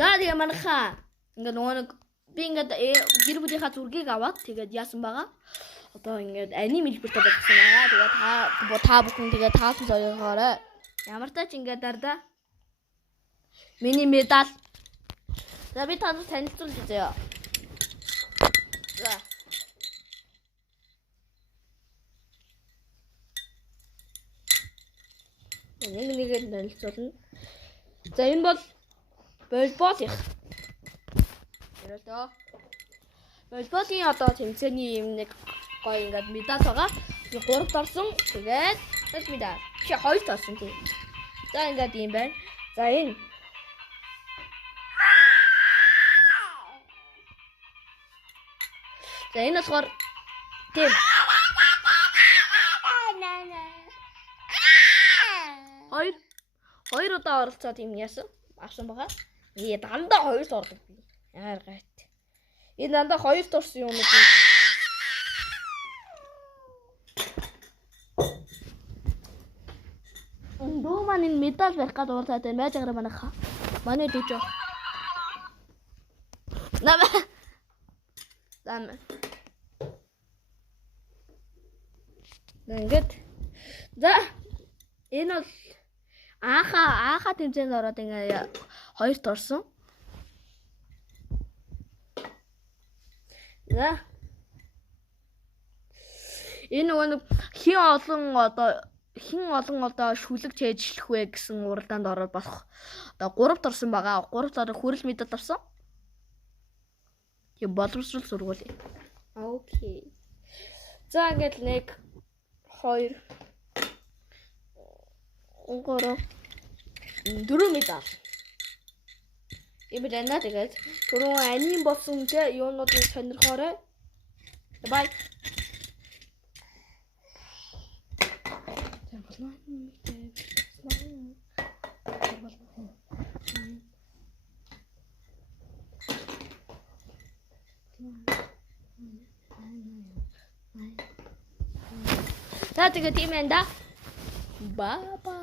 За тэгээ манайхаа ингээд нөгөө нэг би ингээд гэр бүлийнхаа зургийг аваад тэгээд яасан байгаа. Одоо ингээд аним хэлбэртэй болгосон байгаа. Тэгээд та бүхэн тэгээд таасан соёогоорой. Ямар тач ингээд дардаа. Миний медаль. За би таныг танилцуулж үзье. За. Нэгийг танилцуулна. За энэ бол волейбол их. Ерөөдөө. Волейболын одоо тэмцээний юм нэг гоё ингээд медаль байгаа. Би 3 орсон. Тэгээд медаль. Чи 2 орсон тийм. За ингээд юм байна. За энэ. За энэ болохоор тийм. Хоёр удаа оролцоод юм яасан. Авсан байгаа. Дандаа 2 орлоо би. Яар гайт. Энэ дандаа 2 дурсан юм уу? Дөө маань энэ медаль барих гэдэг уурлаад байна. Байж агараа манайхаа. Манай дүүжөө. Наа. Зам. Ингээд. За энэ бол ааха тэмцээнд ороод ингээ 2-т орсон. За. Энэ нөгөө хин олон одоо шүлэг чэйжлэх вэ гэсэн уралдаанд ороод болох. Одоо 3-т орсон байгаа. 3-т ороод хүрэл медаль орсон. Тэг боловсрол сургууль. Окей. За ингээд 1 2 3 4 медаль. Имэдэнэ тэгээд түрүүн аним болсон тэ юунуудыг сонирхоорой. Бай. За тэгээд тийм энэ да. Bye bye.